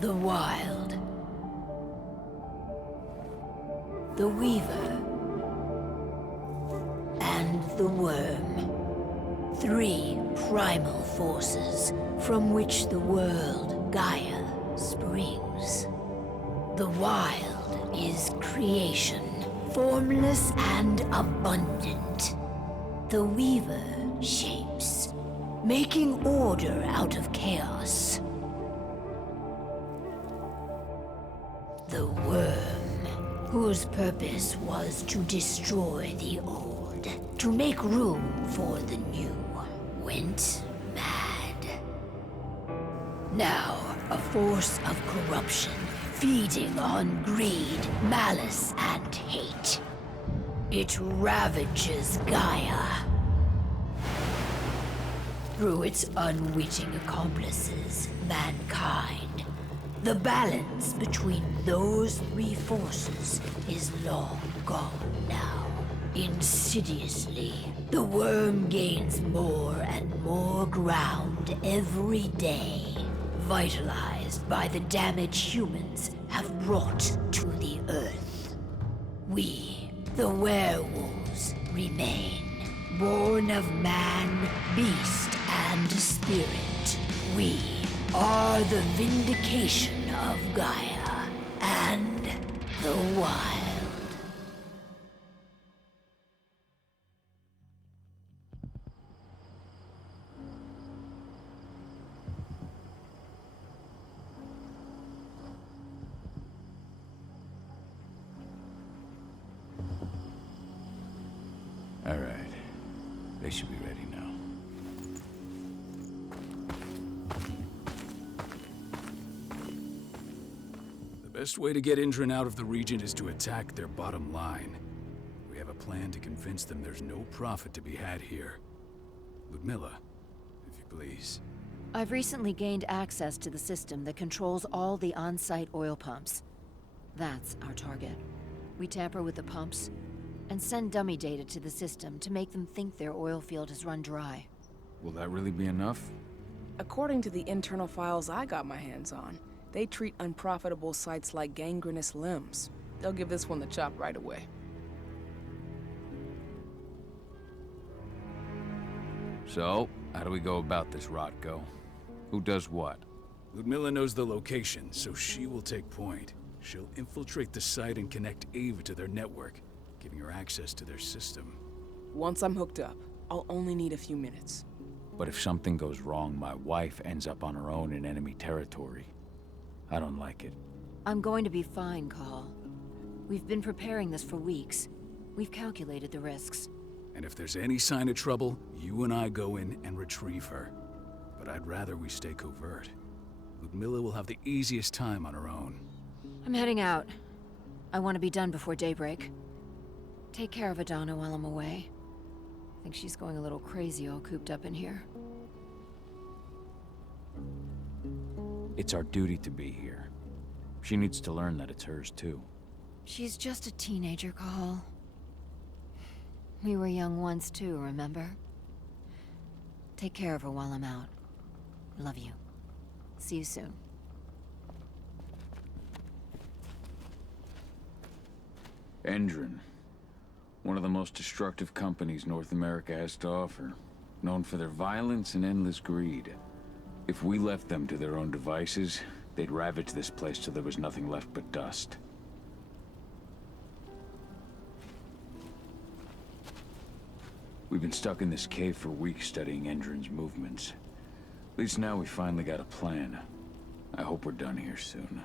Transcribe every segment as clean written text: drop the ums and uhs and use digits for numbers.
The Wild. The Weaver. And the Worm. 3 primal forces from which the world, Gaia, springs. The Wild is creation, formless and abundant. The Weaver shapes, making order out of chaos. The Worm, whose purpose was to destroy the old, to make room for the new, went mad. Now, a force of corruption, feeding on greed, malice, and hate. It ravages Gaia. Through its unwitting accomplices, mankind. The balance between those 3 forces is long gone now. Insidiously, the Worm gains more and more ground every day, vitalized by the damage humans have brought to the Earth. We, the Werewolves, remain, born of man, beast, and spirit. We are the vindication of Gaia and the Wild. All right. They should be ready now. The best way to get Indran out of the region is to attack their bottom line. We have a plan to convince them there's no profit to be had here. Ludmilla, if you please. I've recently gained access to the system that controls all the on-site oil pumps. That's our target. We tamper with the pumps and send dummy data to the system to make them think their oil field has run dry. Will that really be enough? According to the internal files I got my hands on, they treat unprofitable sites like gangrenous limbs. They'll give this one the chop right away. So, how do we go about this, Rotko? Who does what? Ludmilla knows the location, so she will take point. She'll infiltrate the site and connect Ava to their network, giving her access to their system. Once I'm hooked up, I'll only need a few minutes. But if something goes wrong, my wife ends up on her own in enemy territory. I don't like it. I'm going to be fine, Call. We've been preparing this for weeks. We've calculated the risks. And if there's any sign of trouble, you and I go in and retrieve her. But I'd rather we stay covert. Ludmilla will have the easiest time on her own. I'm heading out. I want to be done before daybreak. Take care of Adana while I'm away. I think she's going a little crazy all cooped up in here. It's our duty to be here. She needs to learn that it's hers too. She's just a teenager, Call. We were young once too, remember? Take care of her while I'm out. Love you. See you soon. Endron. One of the most destructive companies North America has to offer. Known for their violence and endless greed. If we left them to their own devices, they'd ravage this place till there was nothing left but dust. We've been stuck in this cave for weeks studying Endron's movements. At least now we finally got a plan. I hope we're done here soon.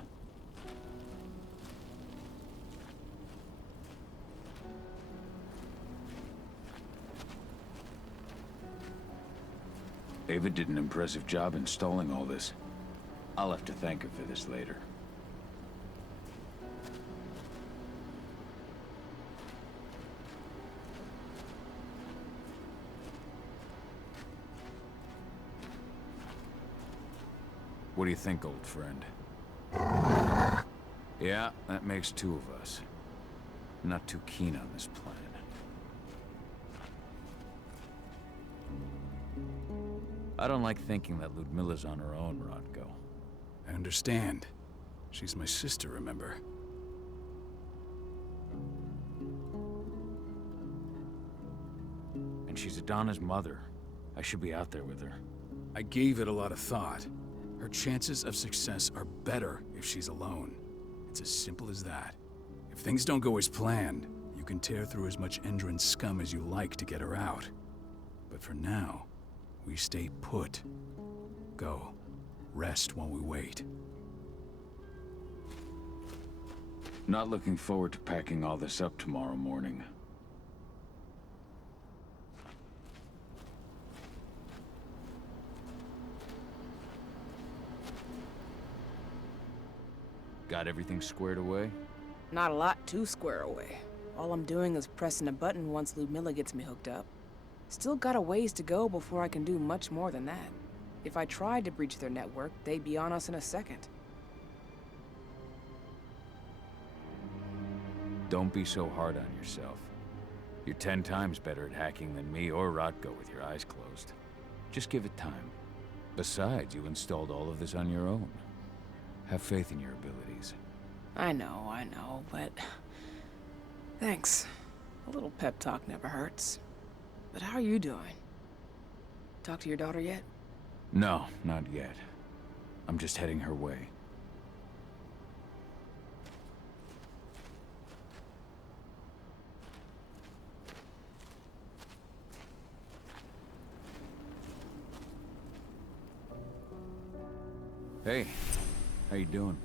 Ava did an impressive job installing all this. I'll have to thank her for this later. What do you think, old friend? Yeah, that makes 2 of us. I'm not too keen on this plan. I don't like thinking that Ludmilla's on her own, Rodko. I understand. She's my sister, remember? And she's Adana's mother. I should be out there with her. I gave it a lot of thought. Her chances of success are better if she's alone. It's as simple as that. If things don't go as planned, you can tear through as much Endron scum as you like to get her out. But for now, we stay put. Go. Rest while we wait. Not looking forward to packing all this up tomorrow morning. Got everything squared away? Not a lot to square away. All I'm doing is pressing a button once Ludmilla gets me hooked up. Still got a ways to go before I can do much more than that. If I tried to breach their network, they'd be on us in a second. Don't be so hard on yourself. You're 10 times better at hacking than me or Rotko with your eyes closed. Just give it time. Besides, you installed all of this on your own. Have faith in your abilities. I know, but... Thanks. A little pep talk never hurts. But how are you doing? Talk to your daughter yet? No, not yet. I'm just heading her way. Hey, how you doing?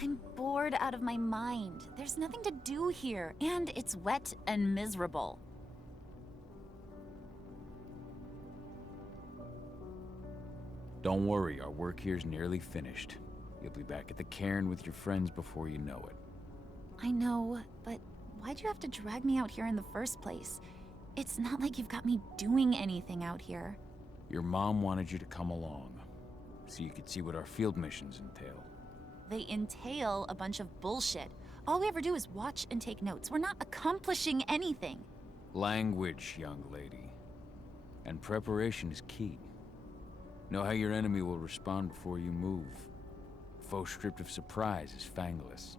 I'm bored out of my mind. There's nothing to do here, and it's wet and miserable. Don't worry, our work here's nearly finished. You'll be back at the cairn with your friends before you know it. I know, but why'd you have to drag me out here in the first place? It's not like you've got me doing anything out here. Your mom wanted you to come along, so you could see what our field missions entail. They entail a bunch of bullshit. All we ever do is watch and take notes. We're not accomplishing anything. Language, young lady. And preparation is key. Know how your enemy will respond before you move. Faux stripped of surprise is fangless.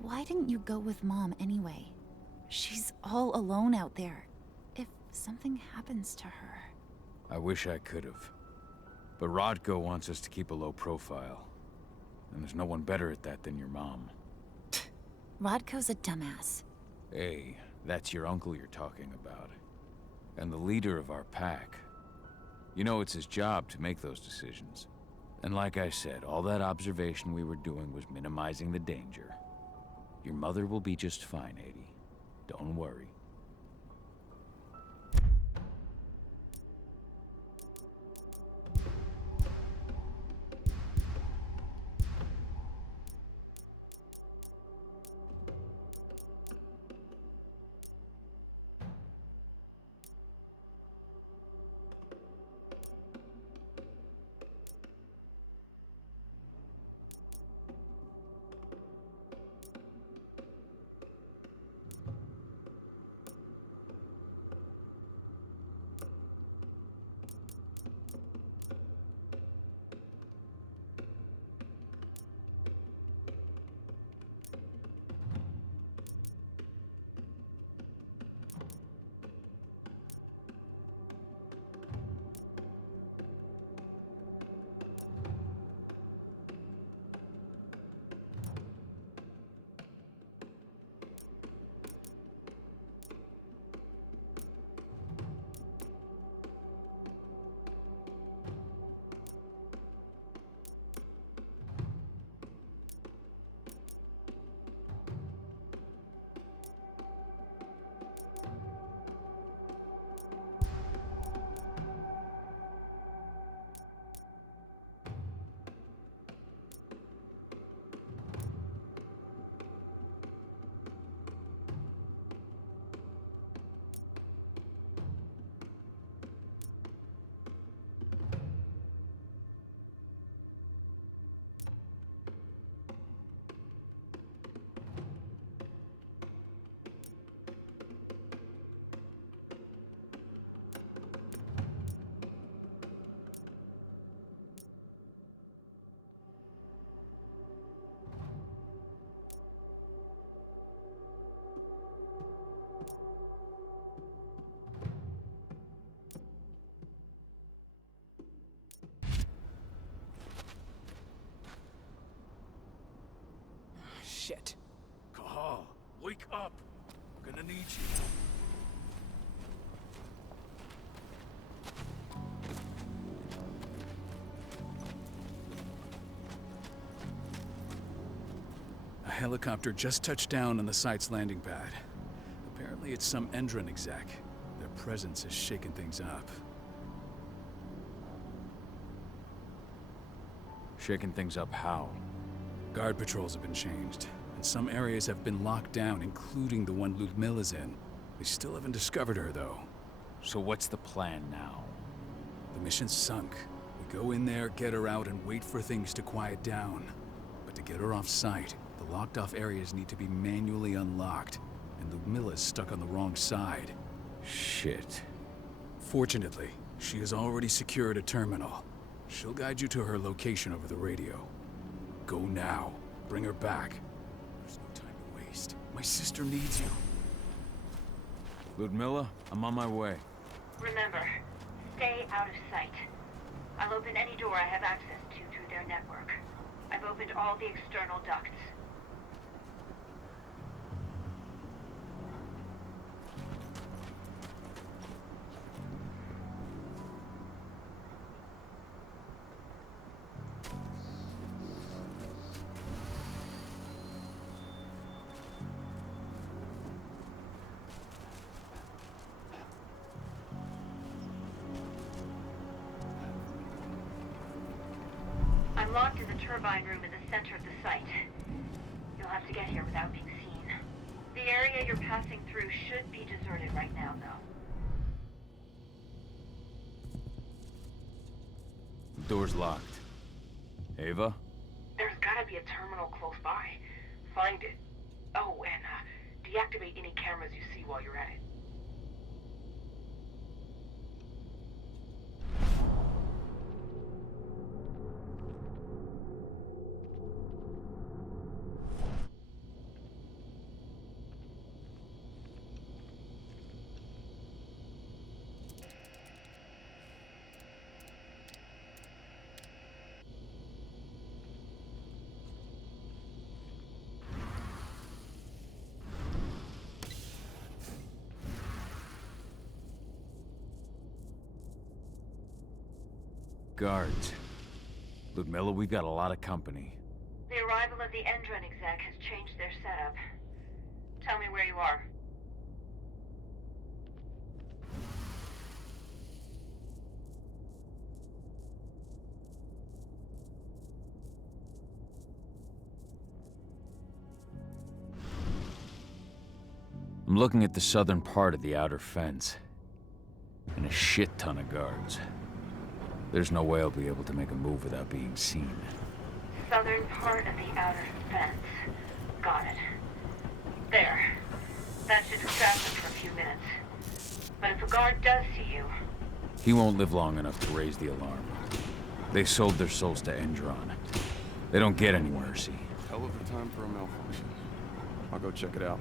Why didn't you go with Mom anyway? She's all alone out there. If something happens to her... I wish I could have. But Rodko wants us to keep a low profile. And there's no one better at that than your mom. Rodko's a dumbass. Hey, that's your uncle you're talking about. And the leader of our pack. You know it's his job to make those decisions. And like I said, all that observation we were doing was minimizing the danger. Your mother will be just fine, Adie. Don't worry. helicopter just touched down on the site's landing pad. Apparently it's some Endron exec. Their presence has shaken things up. Shaking things up how? Guard patrols have been changed, and some areas have been locked down, including the one Ludmilla's in. They still haven't discovered her, though. So what's the plan now? The mission's sunk. We go in there, get her out, and wait for things to quiet down. But to get her off-site, the locked-off areas need to be manually unlocked, and Ludmilla's stuck on the wrong side. Shit. Fortunately, she has already secured a terminal. She'll guide you to her location over the radio. Go now. Bring her back. There's no time to waste. My sister needs you. Ludmilla, I'm on my way. Remember, stay out of sight. I'll open any door I have access to through their network. I've opened all the external ducts. I'm locked in the turbine room in the center of the site. You'll have to get here without being seen. The area you're passing through should be deserted right now, though. The door's locked. Ava? There's gotta be a terminal close by. Find it. Oh, and deactivate any cameras you see while you're at it. Guards. Ludmilla, we've got a lot of company. The arrival of the Endron exec has changed their setup. Tell me where you are. I'm looking at the southern part of the outer fence. And a shit ton of guards. There's no way I'll be able to make a move without being seen. Southern part of the outer fence. Got it. There. That should distract them for a few minutes. But if a guard does see you... He won't live long enough to raise the alarm. They sold their souls to Endron. They don't get any mercy. Hell of a time for a malfunction. I'll go check it out.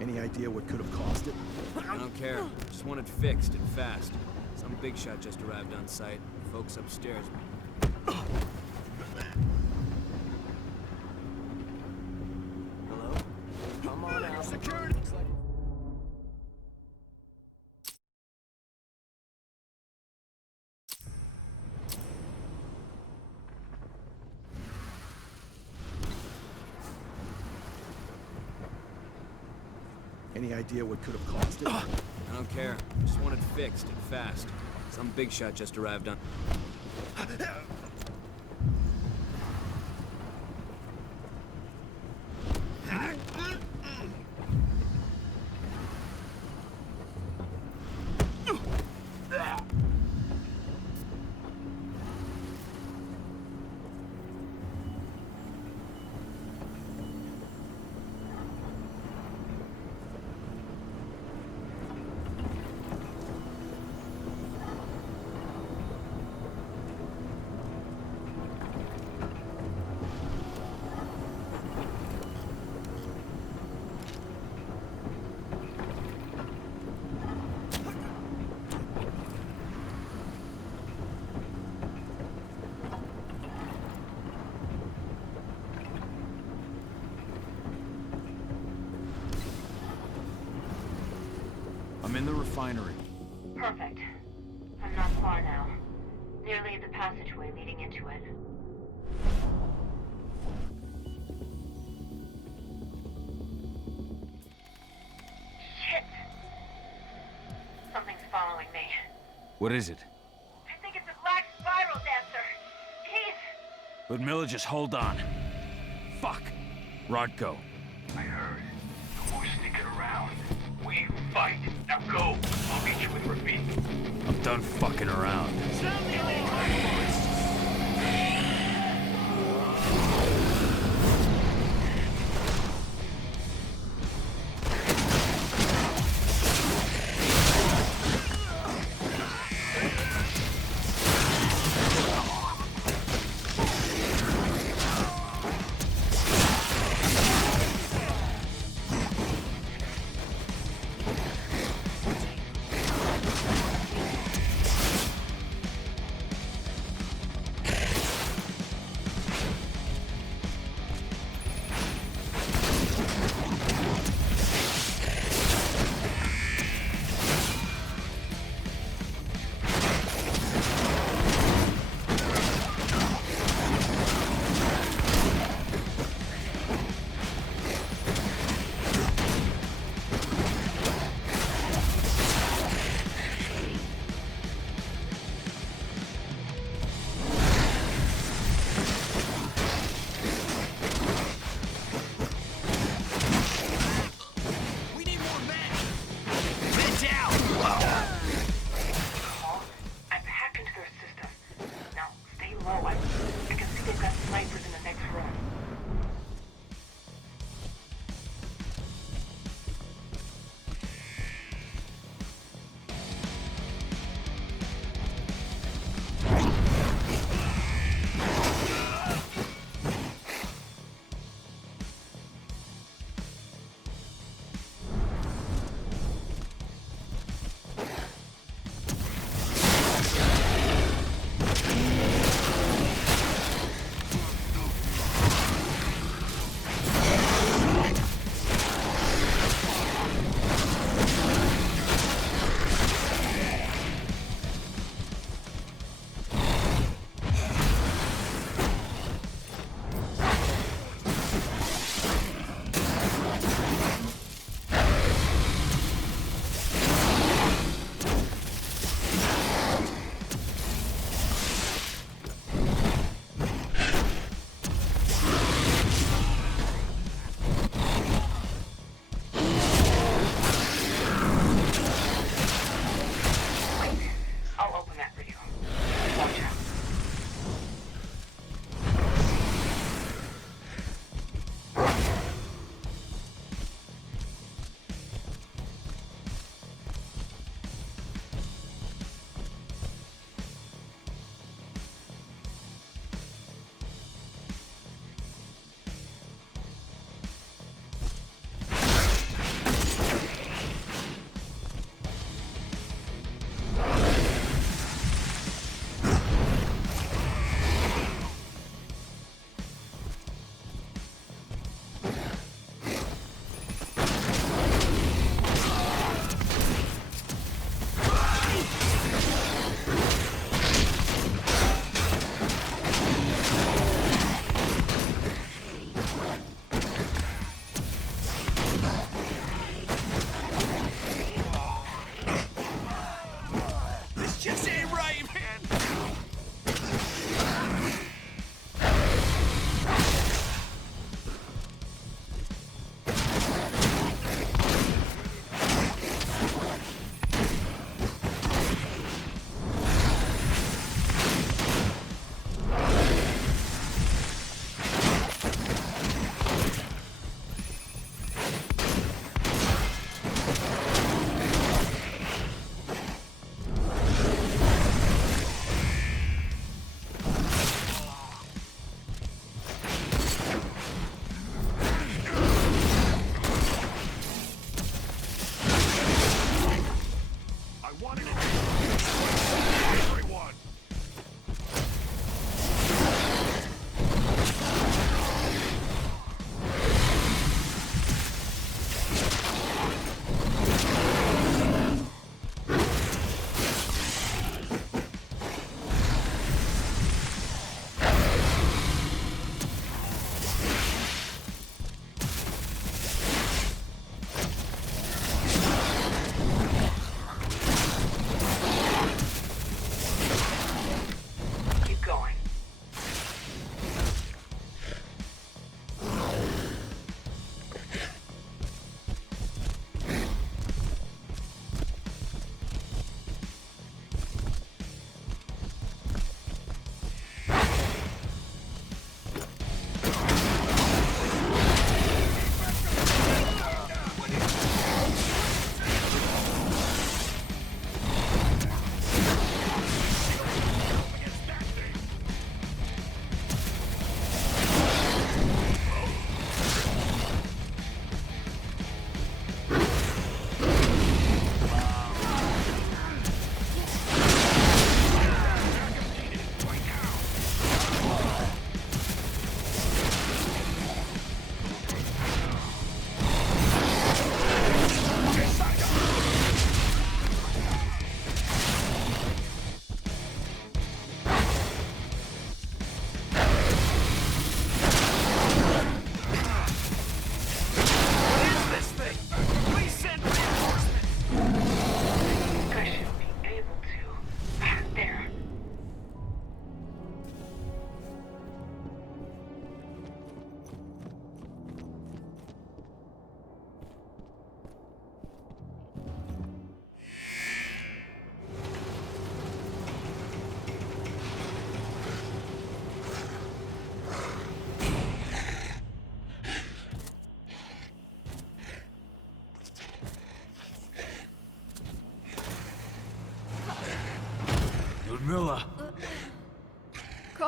Any idea what could have caused it? I don't care. Just want it fixed and fast. Some big shot just arrived on site. Folks upstairs. Hello? Come on out. Security! Any idea what could have caused it? I don't care. Just want it fixed and fast. Some big shot just arrived on... I'm in the refinery. Perfect. I'm not far now. Nearly at the passageway leading into it. Shit! Something's following me. What is it? I think it's a black spiral dancer. He's... Ludmilla, just hold on. Fuck! Rodko. I heard. No more sneaking around. We fight. Now go. I'll meet you with Rafik. I'm done fucking around.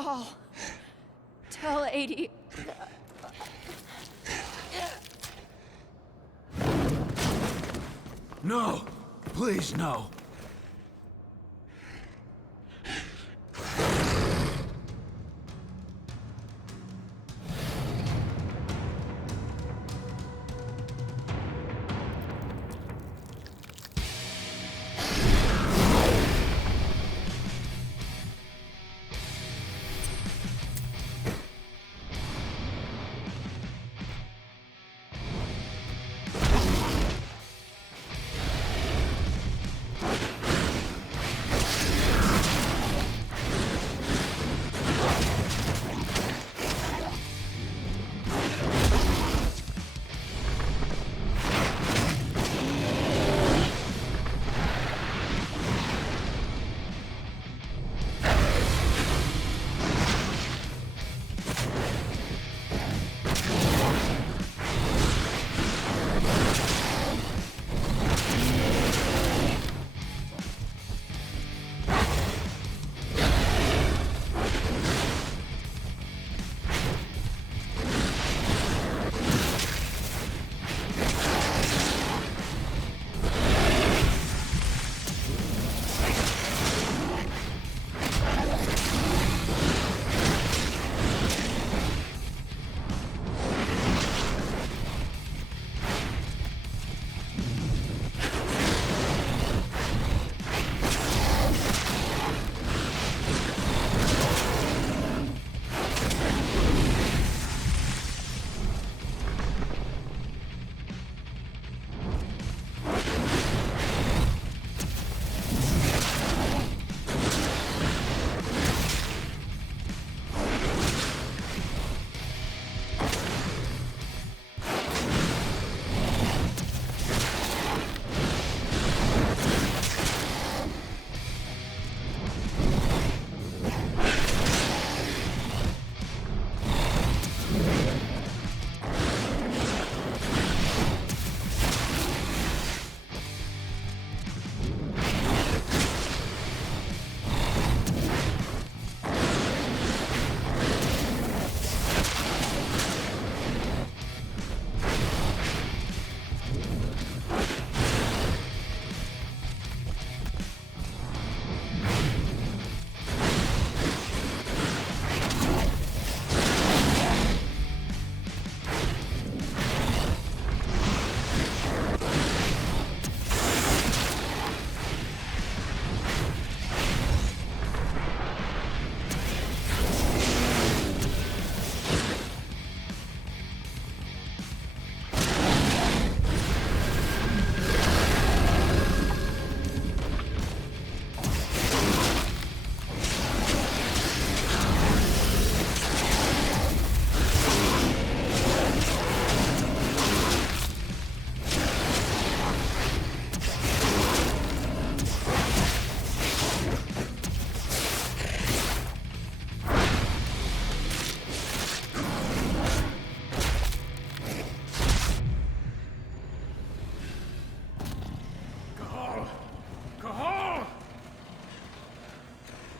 Call. Tell 80. No! Please, no!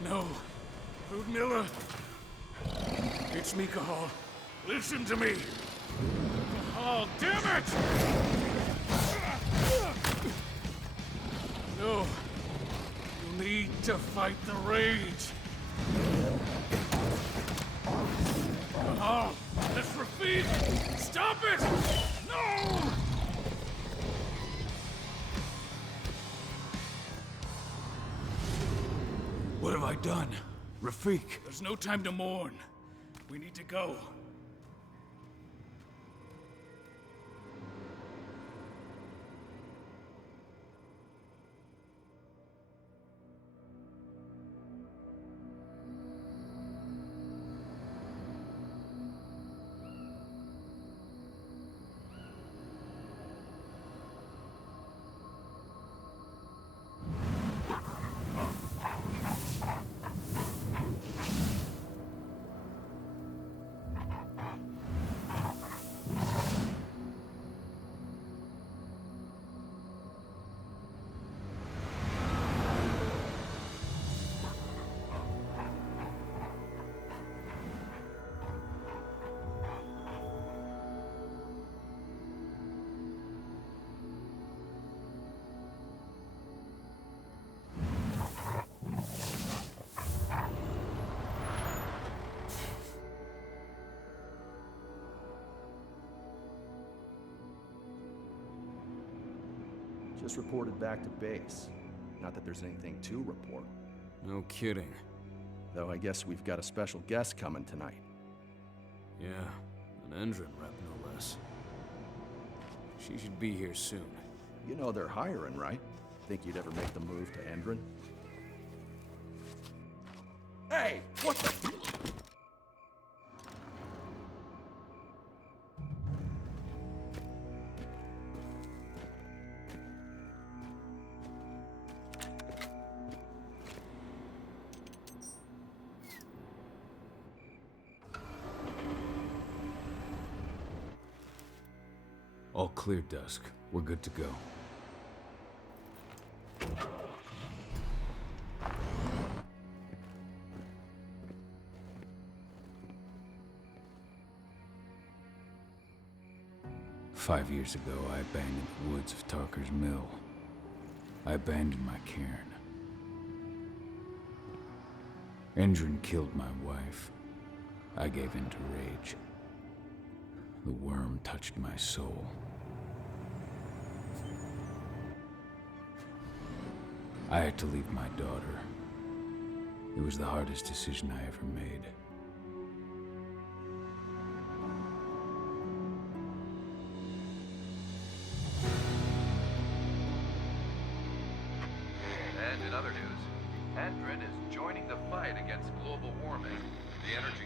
No. Ludmilla. It's me, Cahal. Listen to me. Cahal, damn it! No. You need to fight the rage. Cahal, that's Rafik! Stop it! No! What have I done? Rafik! There's no time to mourn. We need to go. Just reported back to base. Not that there's anything to report. No kidding. Though I guess we've got a special guest coming tonight. Yeah, an Endron rep, no less. She should be here soon. You know they're hiring, right? Think you'd ever make the move to Endron? Hey! What the... All clear, Dusk. We're good to go. "5 years ago, I abandoned the woods of Tarker's Mill. I abandoned my cairn. Endron killed my wife. I gave in to rage. The worm touched my soul. I had to leave my daughter. It was the hardest decision I ever made. And in other news, Endron is joining the fight against global warming. The energy